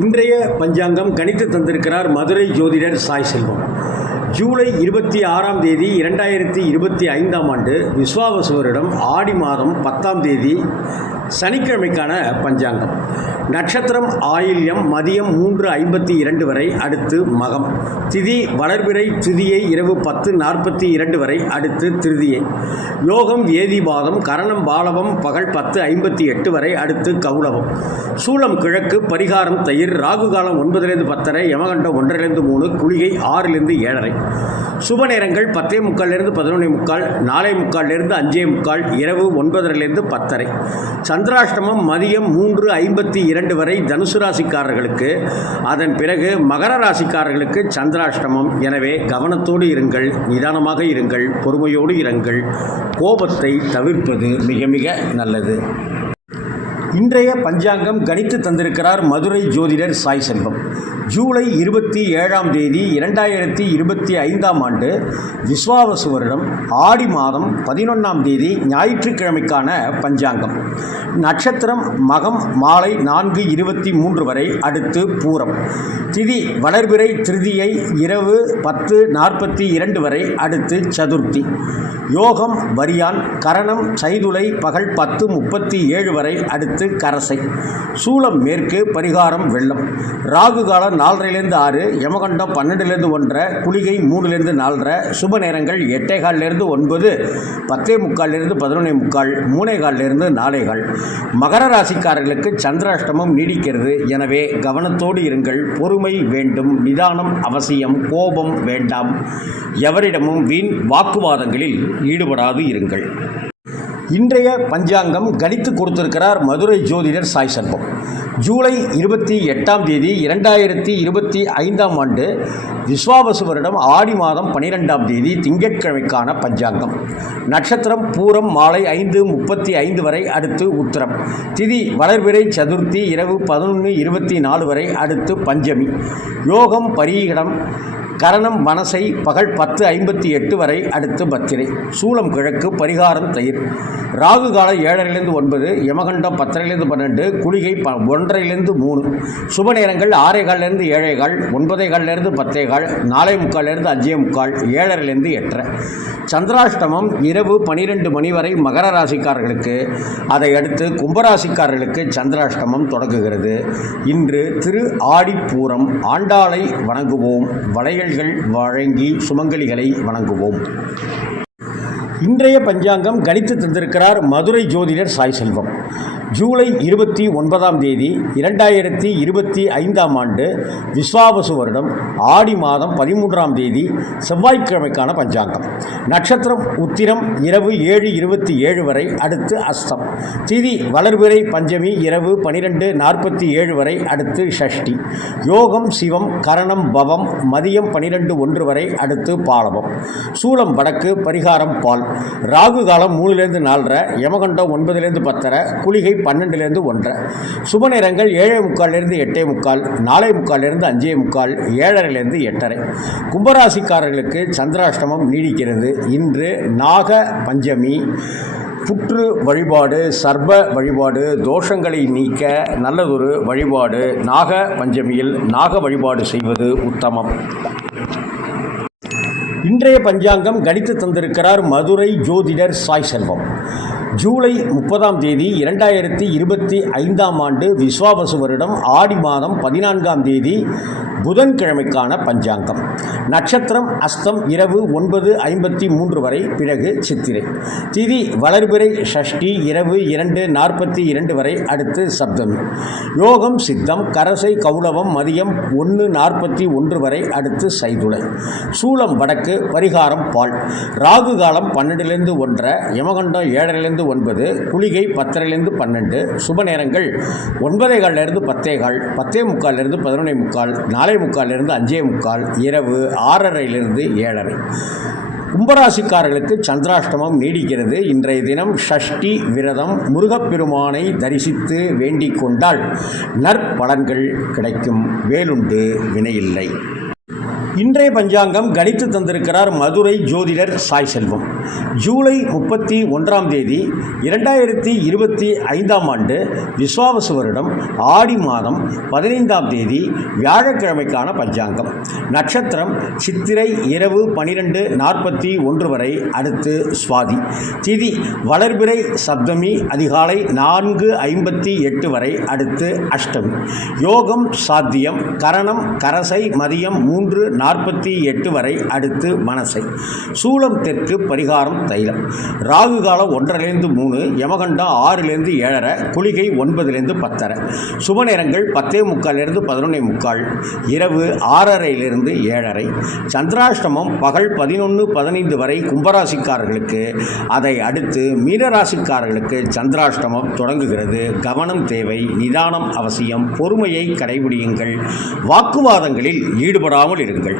இன்றைய பஞ்சாங்கம் கணித்து தந்திருக்கிறார் மதுரை ஜோதிடர் சாய் செல்வம். ஜூலை 26ஆம் தேதி 2025ஆம் ஆண்டு விஸ்வாவசு வருடம் ஆடி மாதம் 10ஆம் தேதி சனிக்கிழமைக்கான பஞ்சாங்கம். நட்சத்திரம் ஆயில்யம், மதியம் 3:52 வரை, அடுத்து மகம். திதி வளர்பிறை, துதியை இரவு 10:42 வரை, அடுத்து திருதியை. யோகம் ஏதிபாதம், கரணம் பாலவம் பகல் 10:58 வரை, அடுத்து கௌளவம். சூலம் கிழக்கு, பரிகாரம் தயிர். ராகு காலம் 9லேருந்து 10:30, யமகண்டம் 1:30லேருந்து 3, குளிகை 6லேருந்து 7:30. சுப நேரங்கள் 10:45லேருந்து 11:45, 4:45லேருந்து 5:45, இரவு 9:30லேருந்து 10:30. சந்திராஷ்டமம் மதியம் 3:52 வரை தனுசு ராசிக்காரர்களுக்கு, அதன் பிறகு மகர ராசிக்காரர்களுக்கு சந்திராஷ்டமம். எனவே கவனத்தோடு இருங்கள், நிதானமாக இருங்கள், பொறுமையோடு இருங்கள். கோபத்தை தவிர்ப்பது மிக மிக நல்லது. இன்றைய பஞ்சாங்கம் கணித்து தந்திருக்கிறார் மதுரை ஜோதிடர் சாய் செல்வம். ஜூலை 27ஆம் தேதி 2025ஆம் ஆண்டு விஸ்வாவசு வருடம் ஆடி மாதம் 11ஆம் தேதி ஞாயிற்றுக்கிழமைக்கான பஞ்சாங்கம். நட்சத்திரம் மகம் மாலை 4:23 வரை, அடுத்து பூரம். திதி வளர்பிறை, திருதியை இரவு 10:42 வரை, அடுத்து சதுர்த்தி. யோகம் வரியான், கரணம் சைதுளை பகல் 10:37 வரை, அடுத்து கரசை. சூலம் மேற்கு, பரிகாரம் வெள்ளம். ராகு காலம் 4:30லேருந்து 6, யமகண்டம் 12லேருந்து 1:30, குளிகை 3லேருந்து 4:30. சுப நேரங்கள் 8:15லேருந்து 9, 10:45லேருந்து 11:45, 3:15லேருந்து 4:15. மகர ராசிக்காரர்களுக்கு சந்திராஷ்டமம் நீடிக்கிறது. எனவே கவனத்தோடு இருங்கள், பொறுமை வேண்டும், நிதானம் அவசியம், கோபம் வேண்டாம். எவரிடமும் வீண் வாக்குவாதங்களில் ஈடுபடாது இருங்கள். இன்றைய பஞ்சாங்கம் கணித்து கொடுத்திருக்கிறார் மதுரை ஜோதிடர் சாய் செல்வம். ஜூலை 28ஆம் தேதி 2025ஆம் ஆண்டு விஸ்வாவசு வருடம் ஆடி மாதம் 12ஆம் தேதி திங்கட்கிழமைக்கான பஞ்சாங்கம். நட்சத்திரம் பூரம் மாலை 5:35 வரை, அடுத்து உத்திரம். திதி வளர்பிறை, சதுர்த்தி இரவு 11:24 வரை, அடுத்து பஞ்சமி. யோகம் பரீகடம், கரணம் மனசை பகல் 10:58 வரை, அடுத்து பத்திரை. சூலம் கிழக்கு, பரிகாரம் தயிர். ராகு காலம் 7:30லேருந்து 9, யமகண்டம் 10:30லேருந்து 12, குளிகை 1:30லேருந்து 3. சுப நேரங்கள் 6:15லேருந்து 7:15, 9:15லேருந்து 10:15, 4:45லேருந்து 5:45, 7:30லேருந்து 8:30. சந்திராஷ்டமம் இரவு 12 மணி வரை மகர ராசிக்காரர்களுக்கு. அதை அடுத்து கும்பராசிக்காரர்களுக்கு சந்திராஷ்டமம் தொடங்குகிறது. இன்று திரு ஆடிப்பூரம். ஆண்டாளை வணங்குவோம், வளையல்கள் வழங்கி சுமங்கலிகளை வணங்குவோம். இன்றைய பஞ்சாங்கம் கணித்து தந்திருக்கிறார் மதுரை ஜோதிடர் சாய் செல்வம். ஜூலை 29ஆம் தேதி 2025ஆம் ஆண்டு விஸ்வாவசு வருடம் ஆடி மாதம் 13ஆம் தேதி செவ்வாய்க்கிழமைக்கான பஞ்சாங்கம். நட்சத்திரம் உத்திரம் இரவு 7:27 வரை, அடுத்து அஸ்தம். திதி வளர்பிறை, பஞ்சமி இரவு 12:47 வரை, அடுத்து ஷஷ்டி. யோகம் சிவம், கரணம் பவம், மதியம் 12:01 வரை, அடுத்து பாலவம். சூலம் வடக்கு, பரிகாரம் பால். ராகு காலம் 3லேருந்து 4:30, யமகண்டம் 9லேருந்து 10:30, குளிகை 12லேருந்து 1:30. சுப நேரங்கள் 7:45லேருந்து 8:45, 4:45லேருந்து 5:45, 7:30லேருந்து 8:30. கும்பராசிக்காரர்களுக்கு சந்திராஷ்டமம் நீடிக்கிறது. இன்று நாக பஞ்சமி. புற்று வழிபாடு, சர்ப வழிபாடு, தோஷங்களை நீக்க நல்லதொரு வழிபாடு. நாக பஞ்சமியில் நாக வழிபாடு செய்வது உத்தமம். இன்றைய பஞ்சாங்கம் கணித்து தந்திருக்கிறார் மதுரை ஜோதிடர் சாய் செல்வம். ஜூலை 30ஆம் தேதி 2025ஆம் ஆண்டு விஸ்வாவசு வருடம் ஆடி மாதம் 14ஆம் தேதி புதன்கிழமைக்கான பஞ்சாங்கம். நட்சத்திரம் அஸ்தம் இரவு 9:53 வரை, பிறகு சித்திரை. திதி வளர்பிறை, ஷஷ்டி இரவு 2:42 வரை, அடுத்து சப்தமி. யோகம் சித்தம், கரசை கௌளவம் மதியம் 1:41 வரை, அடுத்து சைதுளை. சூலம் வடக்கு, பரிகாரம் பால். ராகு காலம் 12லேருந்து 1:30, யமகண்டம் 7:30லேருந்து 9, குளிகை 10:30லேருந்து 12. சுப நேரங்கள் 9:15லேருந்து 10:15, 10:45லேருந்து 11:45, 4:45லேருந்து 5:45, இரவு 6:30லேருந்து 7:30. கும்பராசிக்காரர்களுக்கு சந்திராஷ்டமம் நீடிக்கிறது. இன்றைய தினம் ஷஷ்டி விரதம். முருகப்பெருமானை தரிசித்து வேண்டிக் கொண்டால் நற்பலன்கள் கிடைக்கும். வேலுண்டு வினையில்லை. இன்றைய பஞ்சாங்கம் கணித்து தந்திருக்கிறார் மதுரை ஜோதிடர் சாய் செல்வம். ஜூலை 31ஆம் தேதி 2025ஆம் ஆண்டு விஸ்வாவசு வருடம் ஆடி மாதம் 15ஆம் தேதி வியாழக்கிழமைக்கான பஞ்சாங்கம். நட்சத்திரம் சித்திரை இரவு 12:41 வரை, அடுத்து சுவாதி. திதி வளர்பிறை சப்தமி அதிகாலை 4:58 வரை, அடுத்து அஷ்டமி. யோகம் சாத்தியம். கரணம் கரசை மதியம் 3:48 வரை, அடுத்து மனசை. சூலம் தெற்கு. பரிகாரம் தைலம். ராகு காலம் 1:30-3, யமகண்டம் 6-7:30, குளிகை 9-10:30. சுப நேரங்கள் 10:45-11:45, இரவு 6:30-7:30. சந்திராஷ்டமம் பகல் 11:15 வரை கும்பராசிக்காரர்களுக்கு. அதை அடுத்து மீனராசிக்காரர்களுக்கு சந்திராஷ்டமம் தொடங்குகிறது. கவனம் தேவை, நிதானம் அவசியம், பொறுமையை கடைபிடியுங்கள், வாக்குவாதங்களில் ஈடுபடாமல் இருங்கள்.